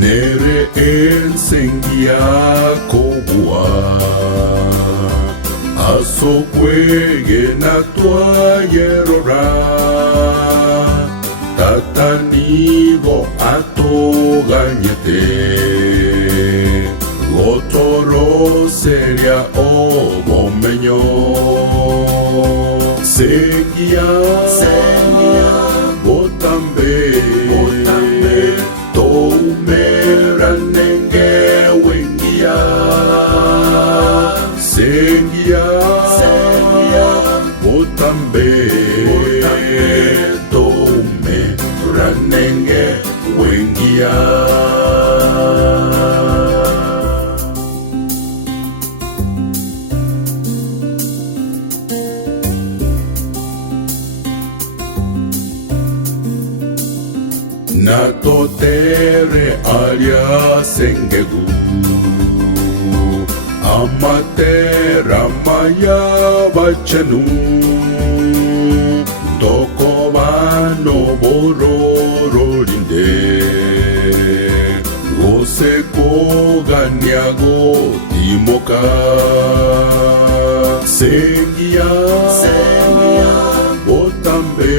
Nere ensengia kobua Aso kwege na twayerora Tatanivo atoganyete Gotoro seria o momenyo Sengia Botambe Toumera nenge wengia Sengia Botambe Toumera nenge wengia Natotere alia sengegu Amatera maya bachanu Dokobano bororo linde Goseko ganyago timoka Sengia Botambe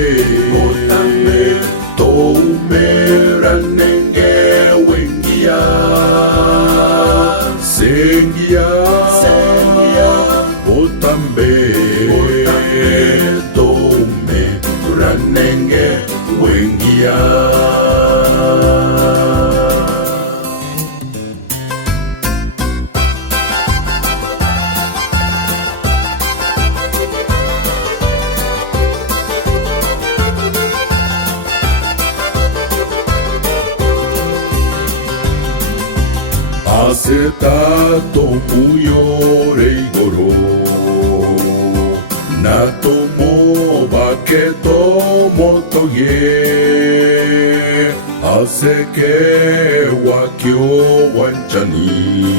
Toumera nenge wengia Sengia Botambe Toumera nenge wengia Asetato muyore igoro Natomo baketo motoye Aseke wakyo wanchani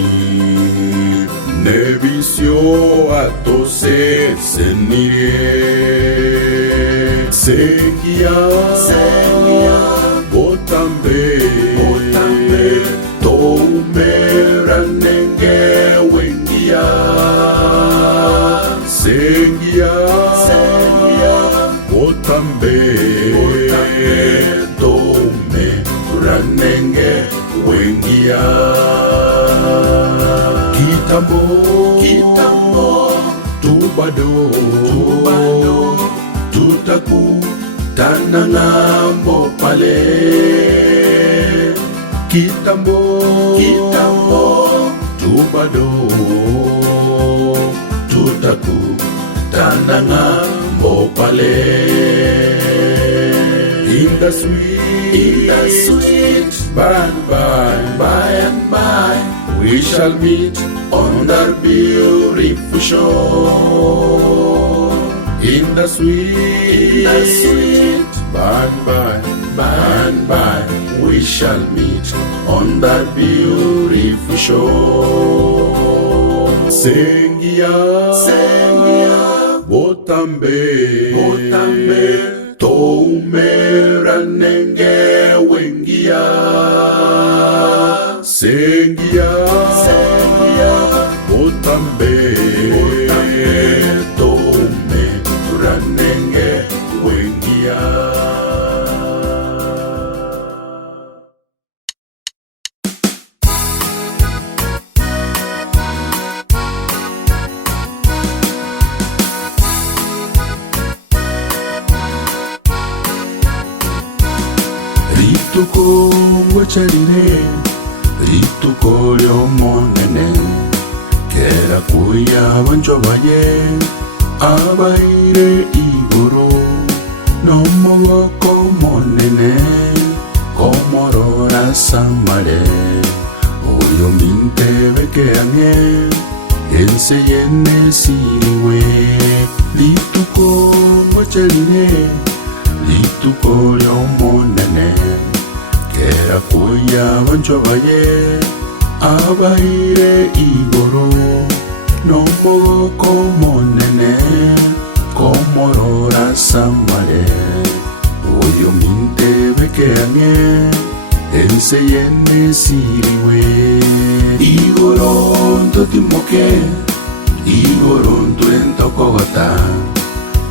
Nebisio atose senire Sengia Botambe Toumera nenge wengia Sengia Botambe Toumera nenge wengia Kitambo Tubado Tutaku Tanangambo pale Kitambo Tubado Tutaku Tanangambo pale In the sweet by and by We shall meet on the beautiful shore In the sweet by and by We shall meet on that beautiful shore Sengia Botambe Toumera nenge wengia Sengia Botambe Toumera nenge wengia Rituko wacharine Rituko lyomonene Kera kuya wanjobaye Abaire igoro Nomogoko monene Komorora samare Oyo minte bekeamye Ense yene siriwe Rituko wacharine Rituko lyomonene Kera kuya wanjobaye Abaire igoro Nomogoko monene Komorora samare Oyo minte bekeamye ense yene siriwe. Igoronto timoke, igoronto entokogota,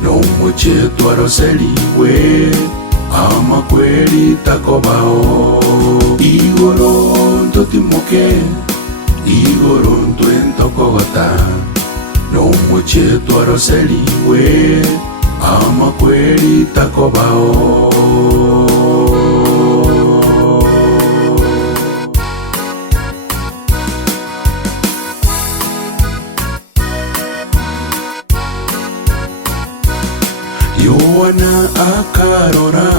no muchetu aroseliwe, ama kweli takobao. Igoronto timoke, igoronto entokogota, no muchetu aroseliwe, ama kweli takobao. Yohana akarora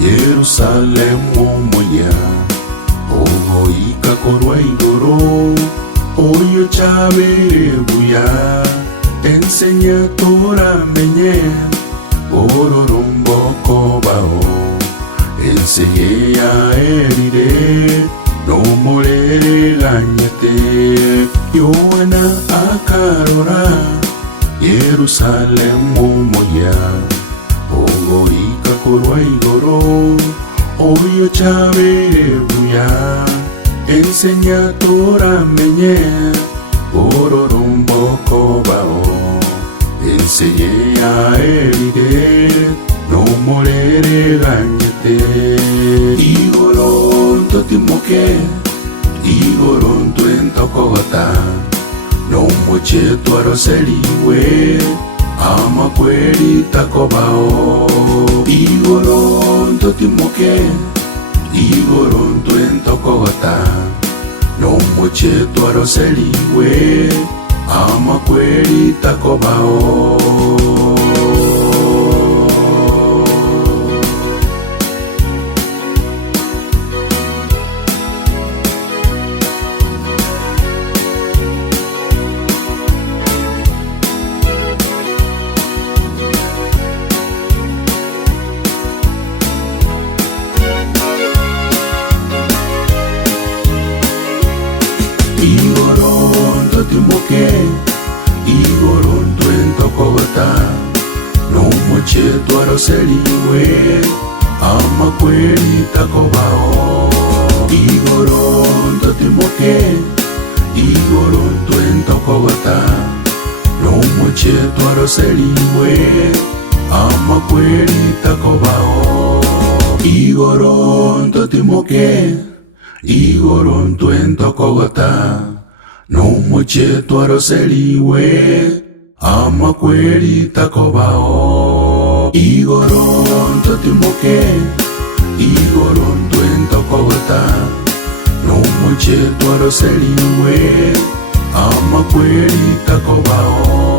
Yerusalemu moya, ogo ikakorwa igoro, oyo chabere buya, ensenya toramenye, ororombo kobao, enseye ya erire, no morere ganyete. Yohana akarora Yerusalemu moya, ogo ikakorwa igoro, oyo chabere buya, ensenya toramenye, ororombo kobao, enseye ya erire, no morere ganyete. Igoronto timoke, igoronto entokogota, no muchetu aroseliwe, ama kweli takobao. Igoronto timoke, igoronto entokogota, no muchetu aroseliwe, ama kweli takobao. Igoronto timoke, igoronto entokogota, no muchetu aroseliwe, ama kweli takobao. Igoronto timoke, igoronto entokogota, no muchetu aroseliwe, ama kweli takobao. Igoronto timoke, igoronto entokogota, no muchetu aroseliwe, ama kweli takobao. Igoronto timoke, igoronto entokogota, no muchetu aroseliwe, ama kweli takobao.